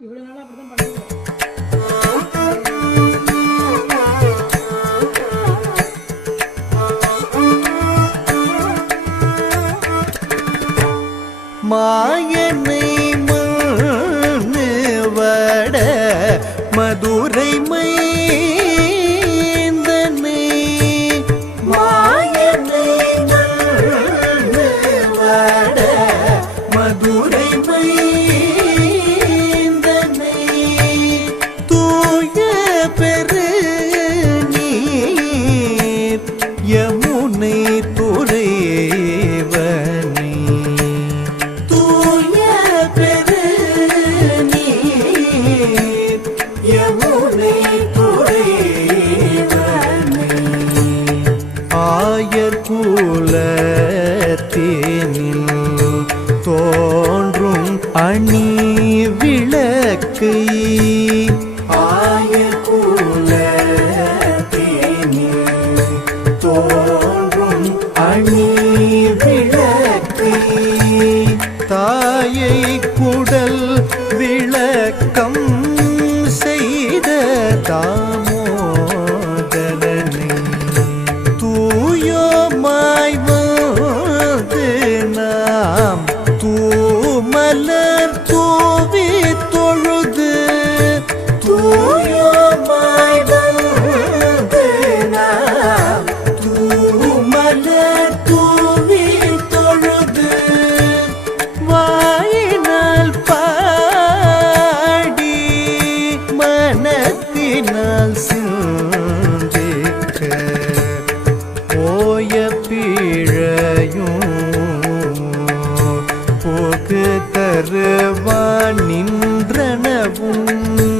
இவ்வளோ நாளாக அப்படி தான் பண்ணுவோம் மாயனை மதுரை மை பெரு நீர் யமுனை துறைவனே தூய பெரு நீர் யமுனை துறைவனே ஆயர் கூலத்தேனில் தோன்றும் அணி விளக்கை தோன்றும் விளக்கு தாயை குடல் விளக்கம் தருவான் நின்றனவும்.